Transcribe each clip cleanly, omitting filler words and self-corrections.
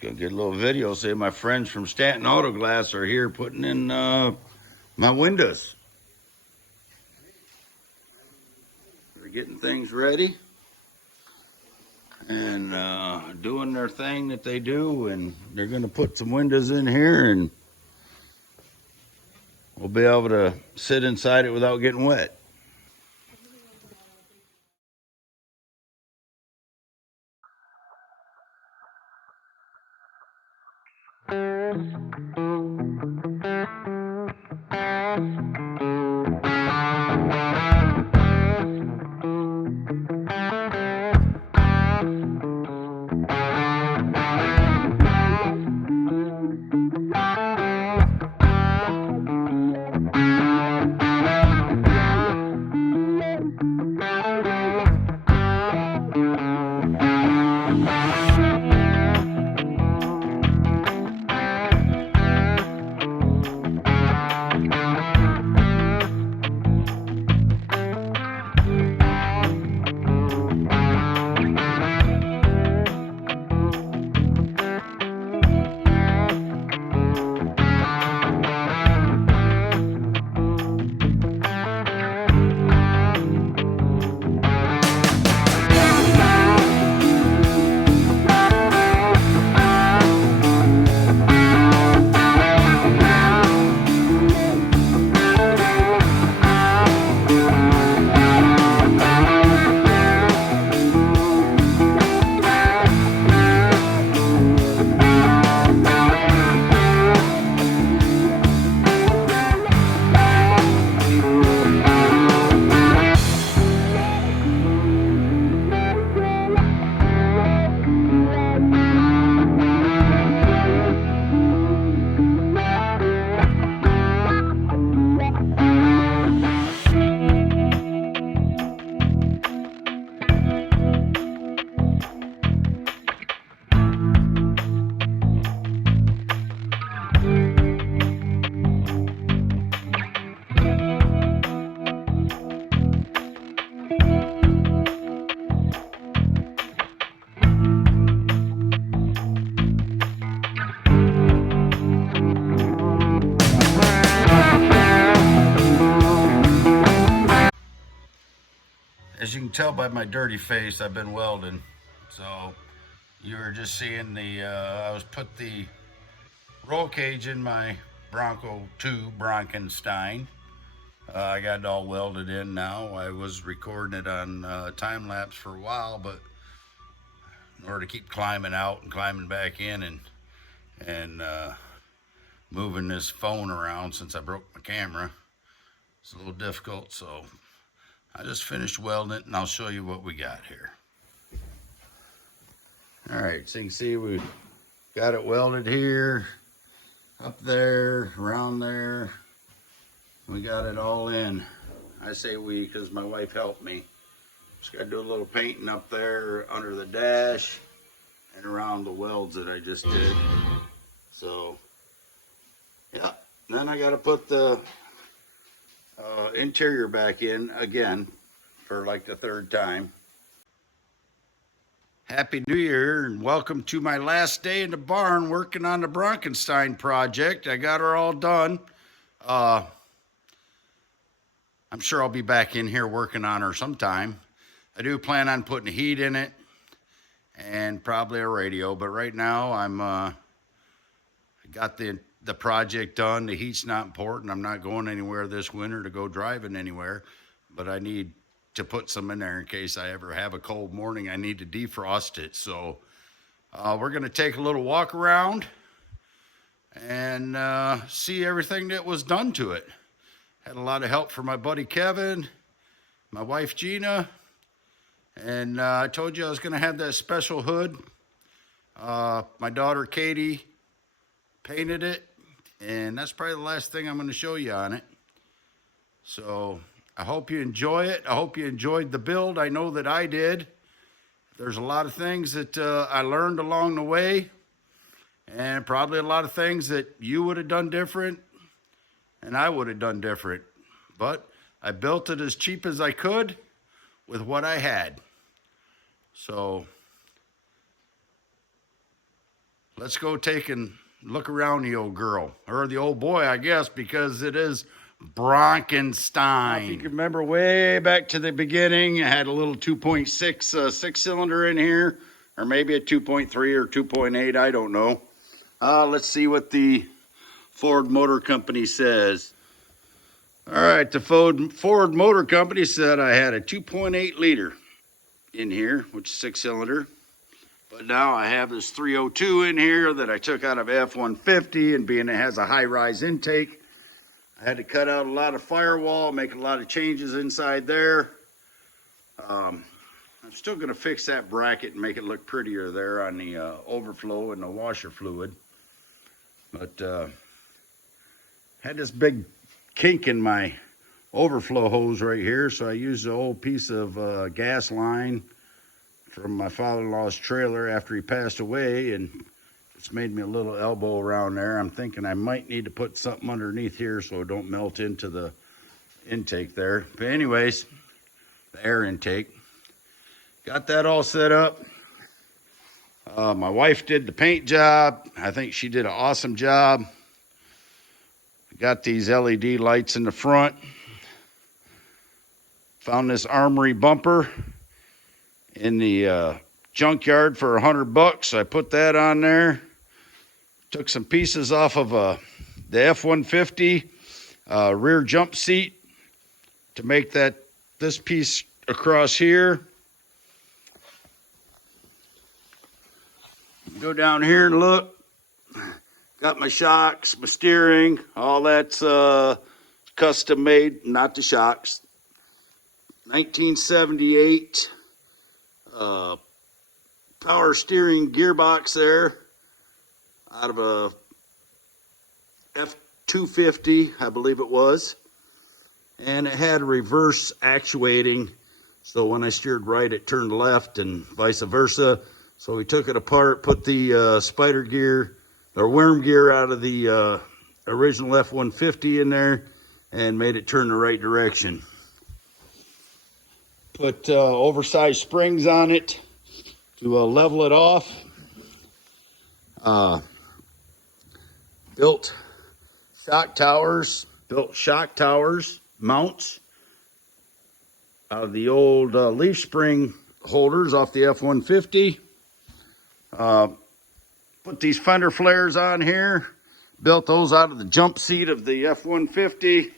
Gonna get a little video. Say my friends from Stanton Auto Glass are here putting in my windows. They're getting things ready and doing their thing that they do, and they're gonna put some windows in here, and we'll be able to sit inside it without getting wet. As you can tell by my dirty face, I've been welding. So you were just seeing I was put the roll cage in my Bronco 2 Broncenstein. I got it all welded in now. I was recording it on time lapse for a while, but in order to keep climbing out and climbing back in and moving this phone around since I broke my camera, it's a little difficult. So I just finished welding it, and I'll show you what we got here. All right, so you can see we got it welded here, up there, around there. We got it all in. I say we because my wife helped me. Just got to do a little painting up there under the dash and around the welds that I just did. So, yeah. Then I got to put the interior back in again for like the third time. Happy New Year and welcome to my last day in the barn working on the Broncenstein project. I got her all done. I'm sure I'll be back in here working on her sometime. I do plan on putting heat in it and probably a radio, but right now I got the project done. The heat's not important. I'm not going anywhere this winter to go driving anywhere, but I need to put some in there in case I ever have a cold morning. I need to defrost it. So we're going to take a little walk around and see everything that was done to it. Had a lot of help from my buddy Kevin, my wife Gina, and I told you I was going to have that special hood. My daughter Katie painted it, and that's probably the last thing I'm going to show you on it. So I hope you enjoy it. I hope you enjoyed the build. I know that I did. There's a lot of things that I learned along the way, and probably a lot of things that you would have done different and I would have done different. But I built it as cheap as I could with what I had. So let's go take and look around the old girl, or the old boy, I guess, because it is Broncenstein. If you can remember way back to the beginning, it had a little 2.6 six-cylinder in here, or maybe a 2.3 or 2.8, I don't know. Let's see what the Ford Motor Company says. All right, the Ford Motor Company said I had a 2.8 liter in here, which is six-cylinder. But now I have this 302 in here that I took out of F-150, and being it has a high-rise intake, I had to cut out a lot of firewall, make a lot of changes inside there. I'm still going to fix that bracket and make it look prettier there on the overflow and the washer fluid. But had this big kink in my overflow hose right here, so I used an old piece of gas line from my father-in-law's trailer after he passed away, and it's made me a little elbow around there. I'm thinking I might need to put something underneath here so it don't melt into the intake there. But anyways, the air intake. Got that all set up. My wife did the paint job. I think she did an awesome job. Got these LED lights in the front. Found this Armory bumper in the junkyard for $100. So I put that on there. Took some pieces off of the F-150 rear jump seat to make this piece across here. Go down here and look. Got my shocks, my steering, all that's custom made, not the shocks. 1978 power steering gearbox there out of a F-250, I believe it was. And it had reverse actuating, so when I steered right, it turned left and vice versa. So we took it apart, put the spider gear or worm gear out of the original F-150 in there and made it turn the right direction. Put oversized springs on it to level it off. Built shock towers mounts out of the old leaf spring holders off the F-150. Put these fender flares on here. Built those out of the jump seat of the F-150.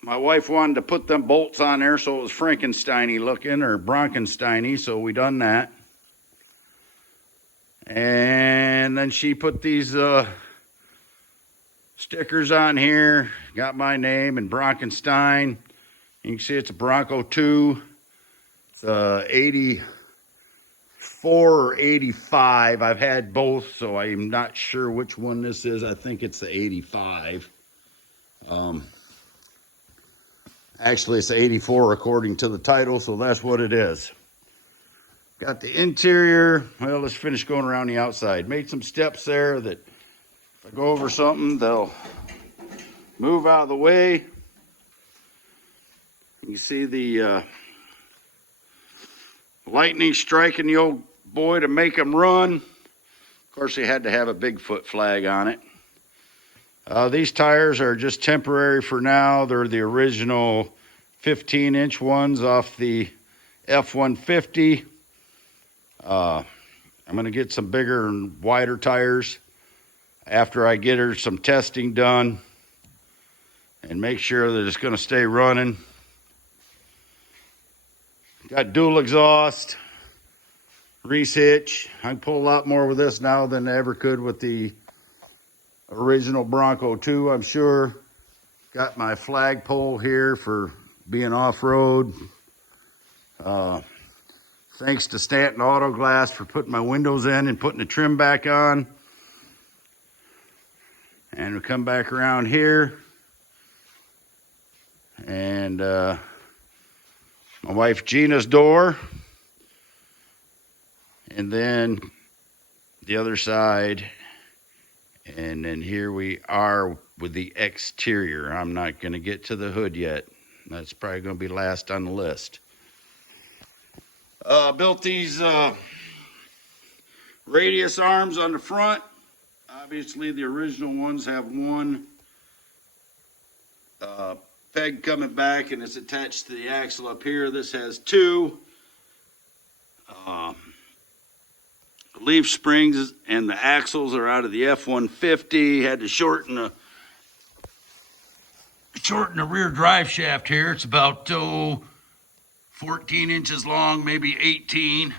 My wife wanted to put them bolts on there so it was Frankenstein-y looking, or Broncenstein-y, so we done that. And then she put these stickers on here. Got my name and Broncenstein. You can see it's a Bronco 2. It's 84 or 85. I've had both, so I'm not sure which one this is. I think it's the 85. Actually, it's 84 according to the title, so that's what it is. Got the interior. Well, let's finish going around the outside. Made some steps there that if I go over something, they'll move out of the way. You can see the lightning striking the old boy to make him run. Of course, he had to have a Bigfoot flag on it. These tires are just temporary for now. They're the original 15-inch ones off the F-150. I'm going to get some bigger and wider tires after I get her some testing done and make sure that it's going to stay running. Got dual exhaust, Reese hitch. I can pull a lot more with this now than I ever could with the original Bronco 2, I'm sure. Got my flagpole here for being off-road. Thanks to Stanton Auto Glass for putting my windows in and putting the trim back on. And we come back around here. And my wife Gina's door. And then the other side. And then here we are with the exterior. I'm not going to get to the hood yet. That's probably going to be last on the list. Built these radius arms on the front. Obviously, the original ones have one peg coming back, and it's attached to the axle up here. This has two. Leaf springs and the axles are out of the F-150. Had to shorten the rear drive shaft here. It's about 14 inches long, maybe 18.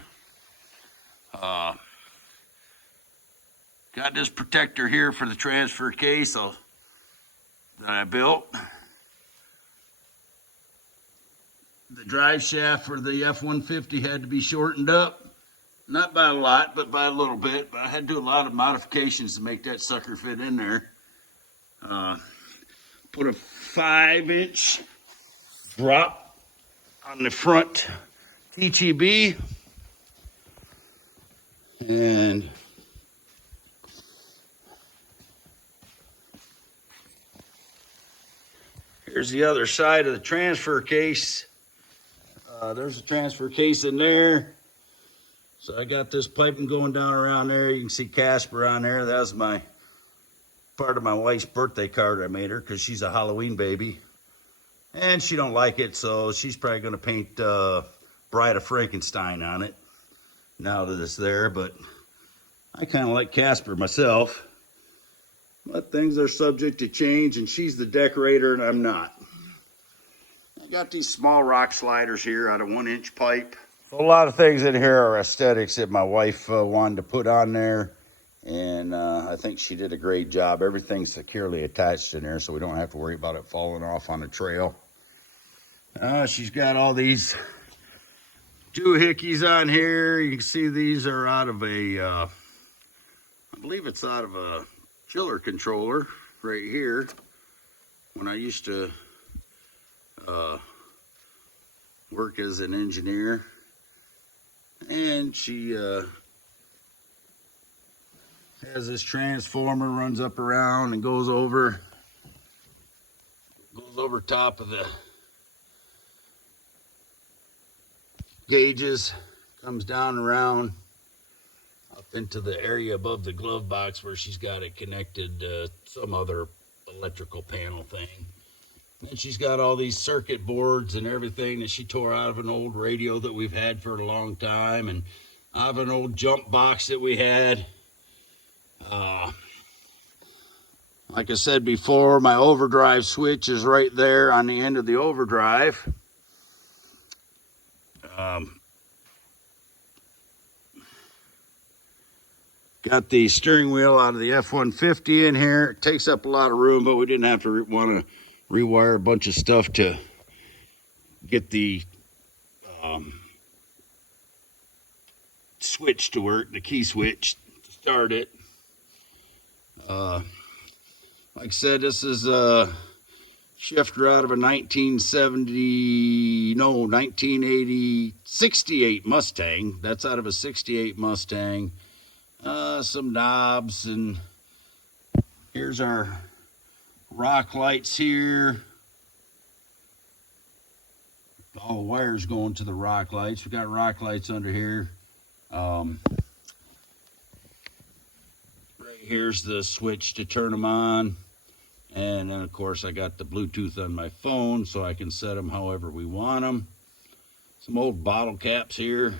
Got this protector here for the transfer case that I built. The drive shaft for the F-150 had to be shortened up. Not by a lot, but by a little bit. But I had to do a lot of modifications to make that sucker fit in there. Put a 5-inch drop on the front TTB. And here's the other side of the transfer case. There's a transfer case in there. So I got this piping going down around there. You can see Casper on there. That was part of my wife's birthday card I made her because she's a Halloween baby. And she don't like it, so she's probably going to paint Bride of Frankenstein on it now that it's there. But I kind of like Casper myself. But things are subject to change, and she's the decorator and I'm not. I got these small rock sliders here out of 1-inch pipe. A lot of things in here are aesthetics that my wife wanted to put on there, and I think she did a great job. Everything's securely attached in there, so we don't have to worry about it falling off on the trail. She's got all these doohickeys on here. You can see these are out of I believe it's out of a chiller controller right here. When I used to work as an engineer. And she has this transformer, runs up around and goes over top of the gauges, comes down around up into the area above the glove box where she's got it connected to some other electrical panel thing. And she's got all these circuit boards and everything that she tore out of an old radio that we've had for a long time, and out of an old jump box that we had. Like I said before, my overdrive switch is right there on the end of the overdrive. Got the steering wheel out of the F-150 in here. It takes up a lot of room, but we didn't have to want to rewire a bunch of stuff to get the switch to work, the key switch to start it. Like I said, this is a shifter out of a 68 Mustang. That's out of a 68 Mustang. Some knobs, and here's our rock lights here. All the wires going to the rock lights. We got rock lights under here. Right here's the switch to turn them on. And then of course I got the Bluetooth on my phone so I can set them however we want them. Some old bottle caps here.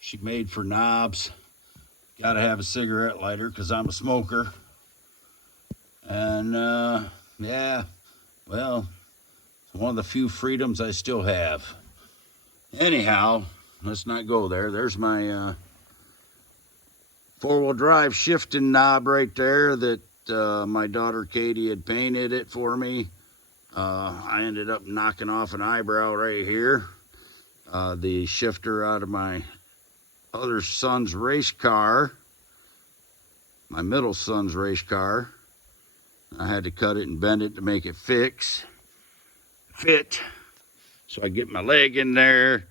She made for knobs. Gotta have a cigarette lighter because I'm a smoker. And yeah, well, it's one of the few freedoms I still have. Anyhow, let's not go there. There's my four-wheel drive shifting knob right there that my daughter Katie had painted it for me. I ended up knocking off an eyebrow right here. The shifter out of my other son's race car, my middle son's race car. I had to cut it and bend it to make it fit. So I get my leg in there.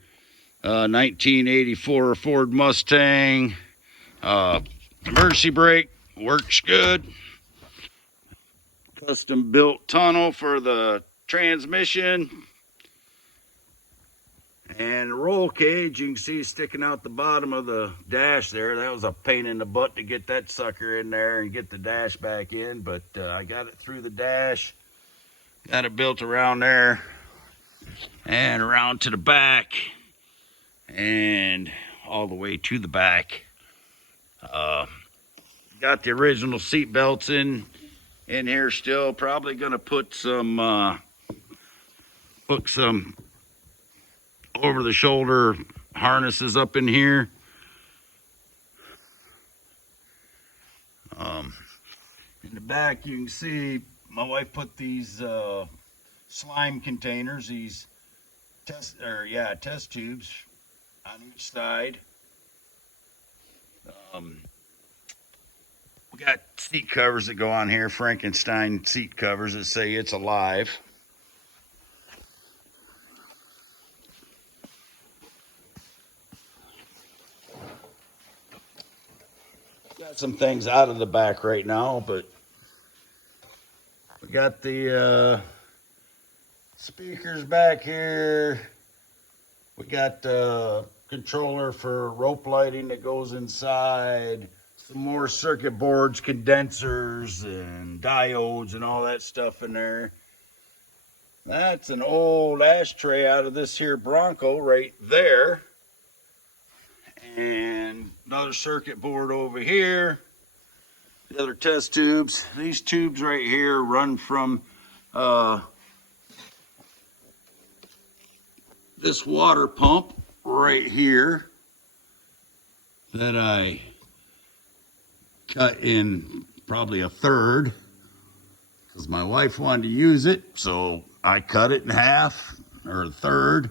1984 Ford Mustang. Emergency brake works good. Custom built tunnel for the transmission. And the roll cage, you can see sticking out the bottom of the dash there. That was a pain in the butt to get that sucker in there and get the dash back in, but I got it through the dash, got it built around there and around to the back and all the way to the back. Got the original seat belts in here still. Probably gonna put some over the shoulder harnesses up in here. In the back, you can see my wife put these slime containers, these test tubes on each side. We got seat covers that go on here, Broncenstein seat covers that say it's alive. Got some things out of the back right now, but we got the speakers back here. We got the controller for rope lighting that goes inside. Some more circuit boards, condensers, and diodes and all that stuff in there. That's an old ashtray out of this here Bronco right there. And another circuit board over here. The other test tubes. These tubes right here run from this water pump right here that I cut in probably a third because my wife wanted to use it, so I cut it in half or a third,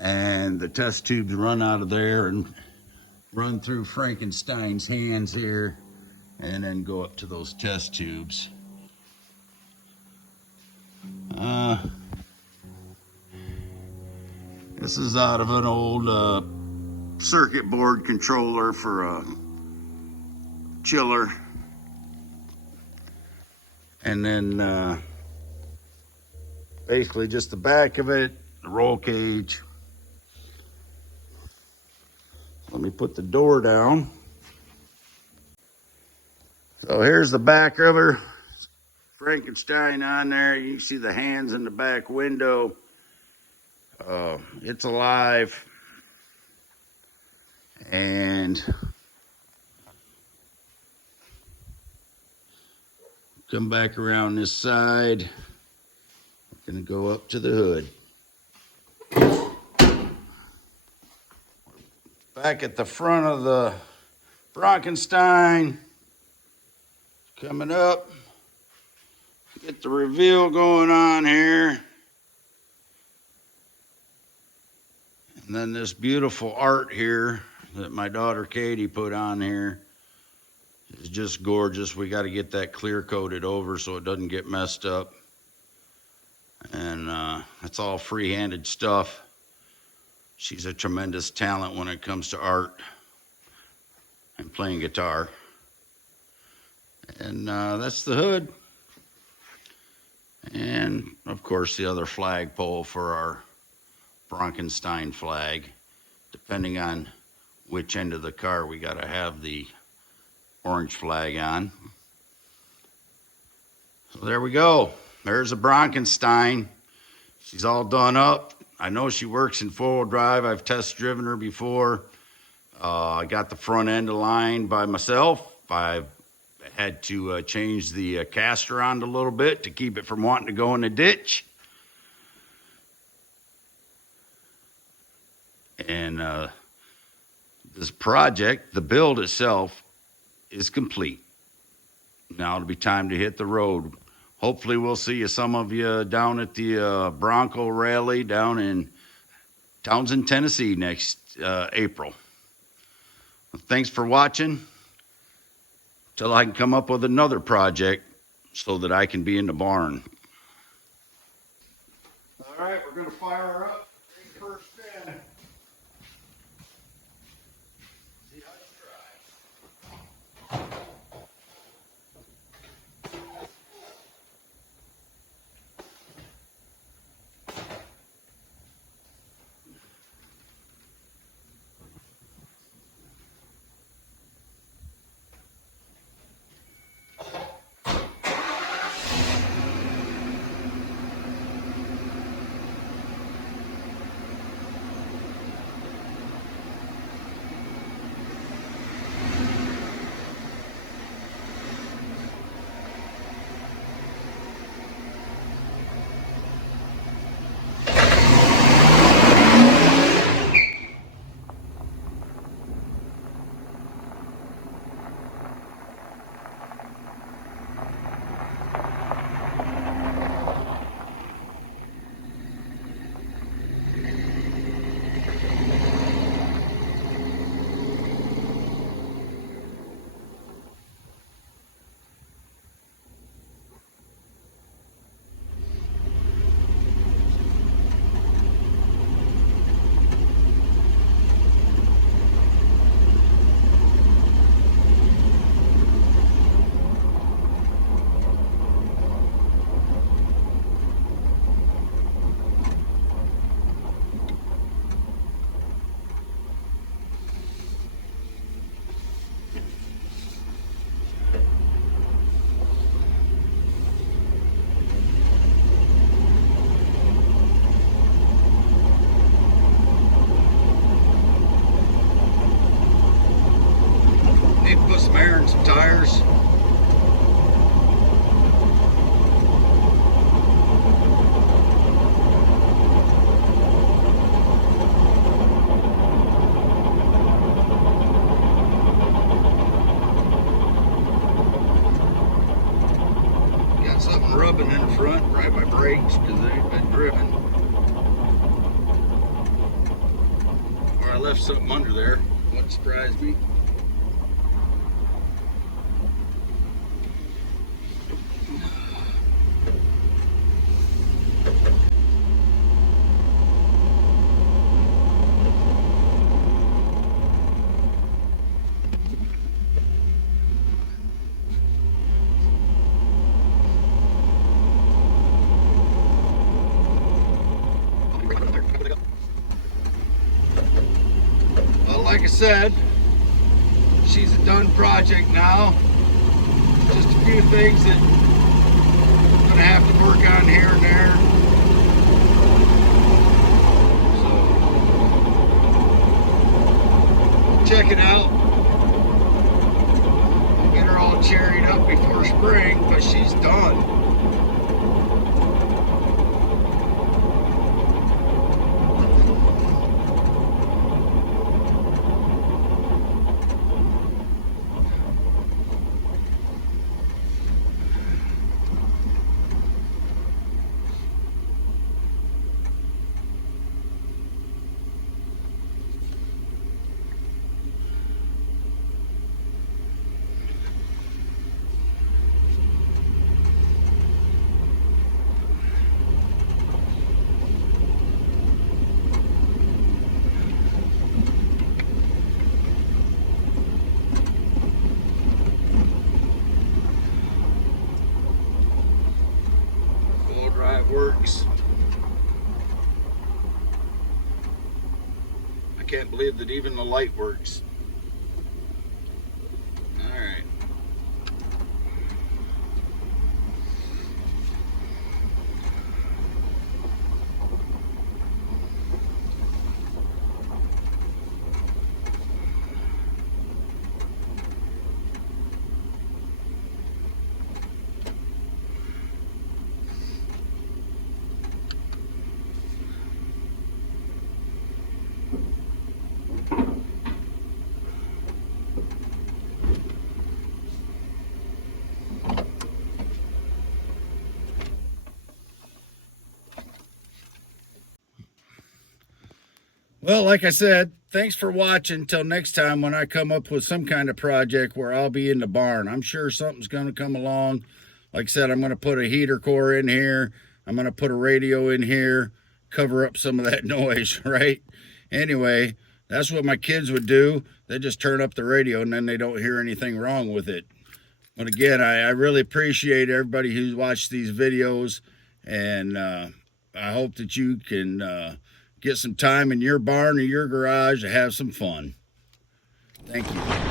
and the test tubes run out of there and run through Broncenstein's hands here and then go up to those test tubes. This is out of an old circuit board controller for a chiller. And then basically just the back of it, the roll cage. Let me put the door down. So here's the back of her. Broncenstein on there. You can see the hands in the back window. It's alive. And come back around this side. I'm gonna go up to the hood. Back at the front of the Broncenstein. Coming up. Get the reveal going on here. And then this beautiful art here that my daughter Katie put on here is just gorgeous. We got to get that clear coated over so it doesn't get messed up. And it's all free-handed stuff. She's a tremendous talent when it comes to art and playing guitar. And that's the hood. And of course the other flagpole for our Broncenstein flag. Depending on which end of the car, we got to have the orange flag on. So there we go. There's a Broncenstein. She's all done up. I know she works in four-wheel drive. I've test driven her before. I got the front end aligned by myself. I've had to change the caster on a little bit to keep it from wanting to go in the ditch. And this project, the build itself, is complete. Now it'll be time to hit the road. Hopefully we'll see some of you down at the Bronco rally down in Townsend, Tennessee next April. Thanks for watching. Till I can come up with another project so that I can be in the barn. All right, we're going to fire her up. Take the first spin. See how it drives. rubbing in front, right by brakes, because they've been driven. Or I left something under there. Wouldn't surprise me. Well, like I said, she's a done project now. Just a few things that I'm gonna have to work on here and there. So check it out. I'll get her all cherried up before spring, but she's done. Drive works. I can't believe that even the light works. All right. Well, like I said, thanks for watching. Till next time when I come up with some kind of project where I'll be in the barn. I'm sure something's going to come along. Like I said, I'm going to put a heater core in here. I'm going to put a radio in here, cover up some of that noise, right? Anyway, that's what my kids would do. They just turn up the radio and then they don't hear anything wrong with it. But again, I really appreciate everybody who's watched these videos, and I hope that you can get some time in your barn or your garage to have some fun. Thank you.